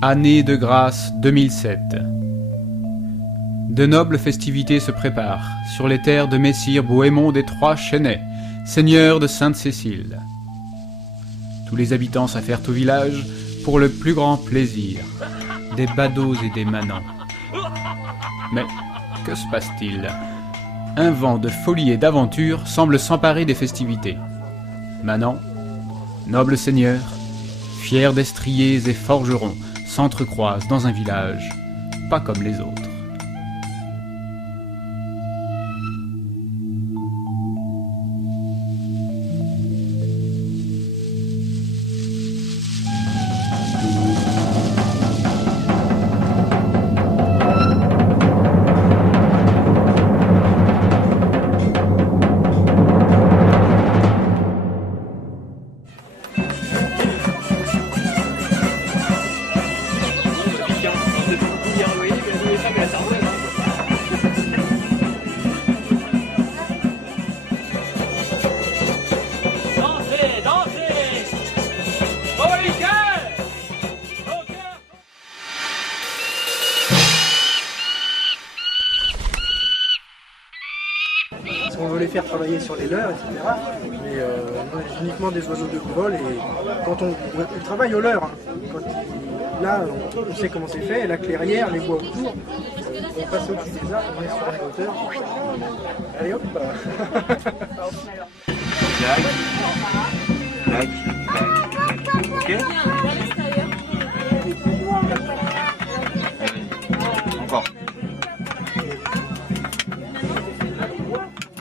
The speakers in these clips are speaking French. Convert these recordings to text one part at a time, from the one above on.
Année de grâce 2007. De nobles festivités se préparent sur les terres de Messire Bohémond des Trois Chênaies, seigneur de Sainte-Cécile. Tous les habitants s'affairent au village pour le plus grand plaisir, des badauds et des manants. Mais que se passe-t-il? Un vent de folie et d'aventure semble s'emparer des festivités. Manants, nobles seigneurs, fiers destriers et forgerons s'entrecroisent dans un village, pas comme les autres. On veut les faire travailler sur les leurres, etc. Mais uniquement des oiseaux de vol. Et quand on travaille au leurre, hein. Là on sait comment c'est fait, la clairière, les bois autour, on passe au-dessus des arbres, on est sur la hauteur. Allez hop. Clac, ok. Encore.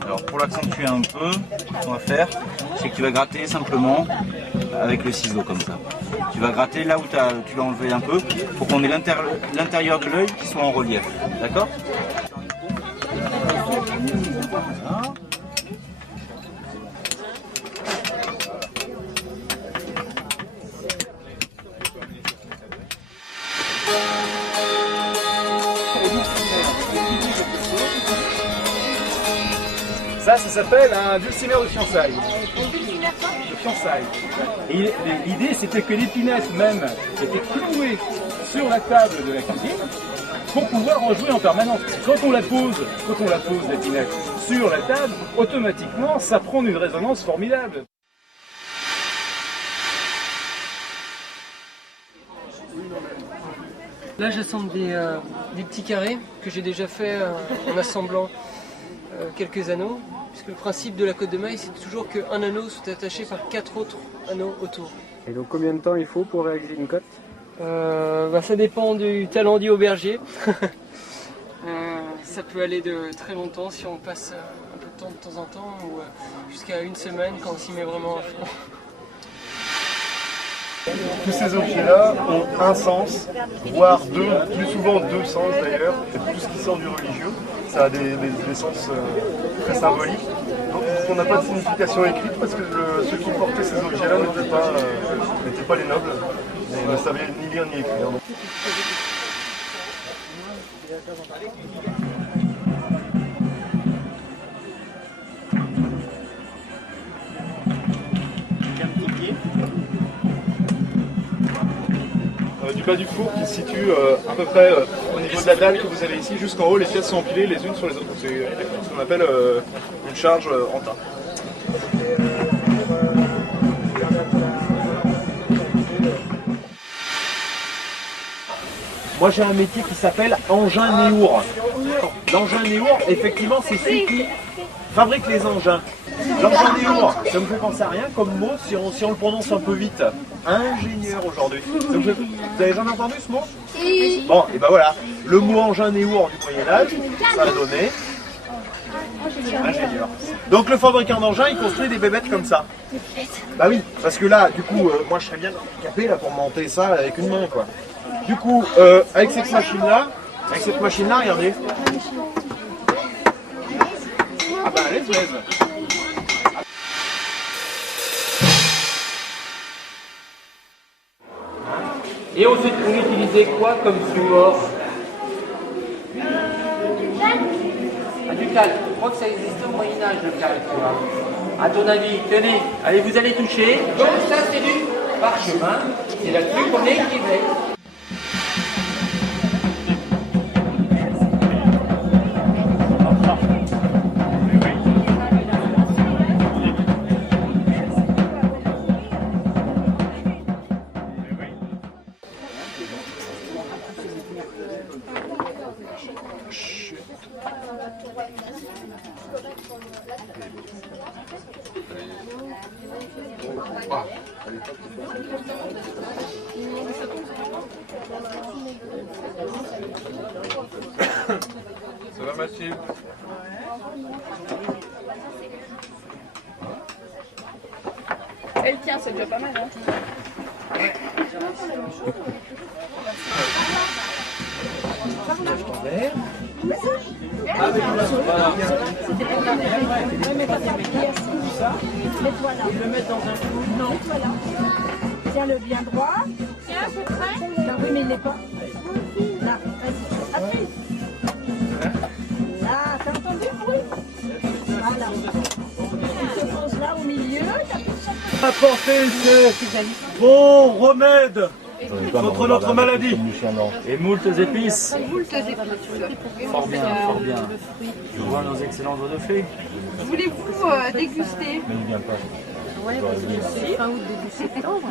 Alors pour l'accentuer un peu, ce qu'on va faire, c'est que tu vas gratter simplement avec le ciseau comme ça. Tu vas gratter là où tu l'as enlevé un peu pour qu'on ait l'intérieur de l'œil qui soit en relief. D'accord ? Ça s'appelle un dulcimer de fiançailles. De fiançailles. Et l'idée, c'était que l'épinette même était clouée sur la table de la cuisine pour pouvoir en jouer en permanence. Quand on la pose l'épinette sur la table, automatiquement, ça prend une résonance formidable. Là, j'assemble des petits carrés que j'ai déjà fait en assemblant quelques anneaux, puisque le principe de la côte de maille, c'est toujours qu'un anneau soit attaché par 4 autres anneaux autour. Et donc combien de temps il faut pour réaliser une cote? Ça dépend du talent du auberger. Ça peut aller de très longtemps si on passe un peu de temps en temps, ou jusqu'à une semaine quand on s'y met vraiment à fond. Tous ces objets-là ont un sens, voire deux, plus souvent deux sens d'ailleurs. Tout ce qui sort du religieux, ça a des sens très symboliques. Donc on n'a pas de signification écrite parce que ceux qui portaient ces objets-là n'étaient pas les nobles, et ne savaient ni lire ni écrire. Donc. Du bas du four qui se situe à peu près au niveau de la dalle que vous avez ici jusqu'en haut, les pièces sont empilées les unes sur les autres. C'est ce qu'on appelle une charge en tas. Moi j'ai un métier qui s'appelle engin néour. L'engin néour, effectivement, c'est celui qui fabrique les engins. L'engin néour, ça me fait penser à rien comme mot si on le prononce un peu vite. Ingénieur aujourd'hui. Vous avez jamais entendu ce mot? Bon, et ben voilà. Le mot engin néour du Moyen-Âge, ça a donné ingénieur. Donc le fabricant d'engins, il construit des bébêtes comme ça. Bah oui, parce que là, du coup, moi je serais bien handicapé là pour monter ça avec une main quoi. Du coup, avec cette machine-là, regardez. Ah bah elle est fraise. Et on utilisait quoi comme support? Du calque. Je crois que ça existait au Moyen-Âge, le calque. À ton avis, tenez, allez, vous allez toucher. Donc ça, c'est du parchemin. C'est là-dessus qu'on écrivait. Ça va, Mathilde? Elle tient, c'est déjà pas mal, hein. Mets-toi là. Le mettre dans un coup. Non. Mets-toi là. Tiens-le bien droit. Tiens, c'est prêt? Oui, mais il n'est pas. Là, vas-y. Appuie. Là, t'as entendu? Oui. Voilà. Tu te poses là au milieu. Apporter ce bon remède contre notre maladie. Et moultes épices. Fort bien, fort bien. Je vois nos excellents eaux de fée. Voulez-vous déguster? Mais il vient pas. Ouais, parce que c'est fin août, début septembre.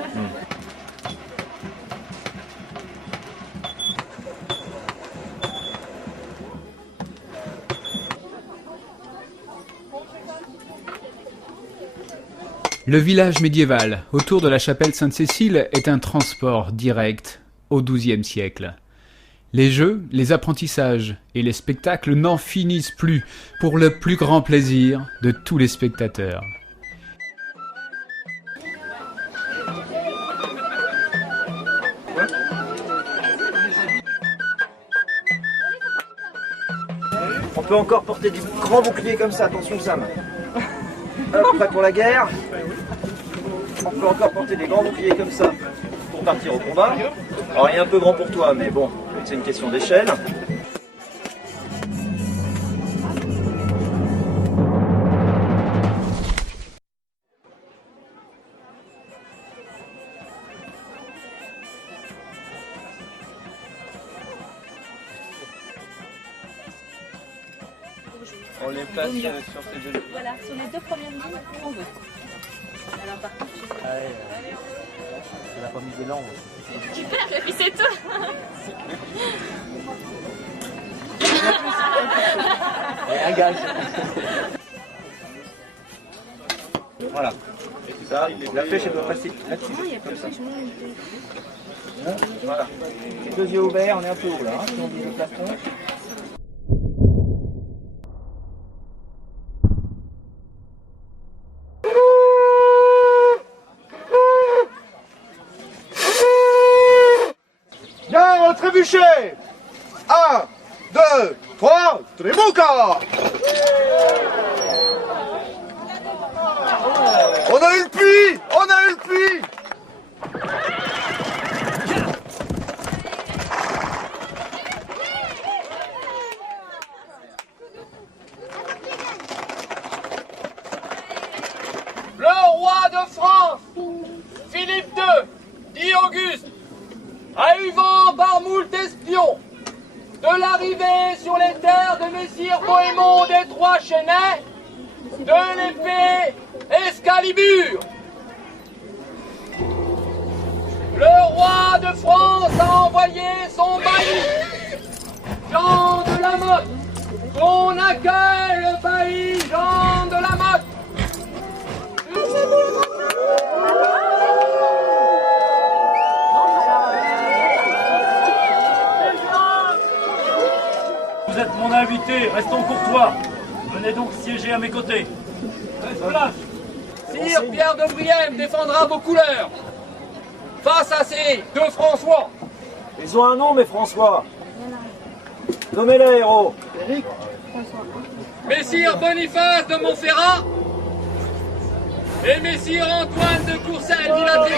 Le village médiéval autour de la chapelle Sainte-Cécile est un transport direct au XIIe siècle. Les jeux, les apprentissages et les spectacles n'en finissent plus pour le plus grand plaisir de tous les spectateurs. On peut encore porter des grands boucliers comme ça, attention Sam. Hop, prêt pour la guerre. On peut encore porter des grands boucliers comme ça pour partir au combat. Alors il est un peu grand pour toi, mais bon, c'est une question d'échelle. On les place sur ces deux. Voilà, sur les deux premières lignes, on veut. Alors par contre, C'est la famille des langues. super, et puis c'est tout. Un gage. Voilà. Ça, la flèche elle doit passer là-dessus. Comme ça. Voilà. Les deux yeux ouverts, on est un peu haut là. Si on dit le plafond. Bien trébuché. 1, 2, 3, trébuca. On a eu le puits. On a eu le puits. Le roi de France, Philippe II, dit Auguste, a eu vent par moult espions de l'arrivée sur les terres de Messire Bohémond des Trois Chênets de l'épée Excalibur. Le roi de France a envoyé son bailli, Jean de la Motte, qu'on accueille le bailli Jean de la Motte. Vous êtes mon invité, restons courtois. Venez donc siéger à mes côtés. Sire Pierre de Brienne défendra vos couleurs face à ces deux François. Ils ont un nom, mes François. Nommez-les héros. Messire Boniface de Montferrat et Messire Antoine de Courcelles d'Ilaté.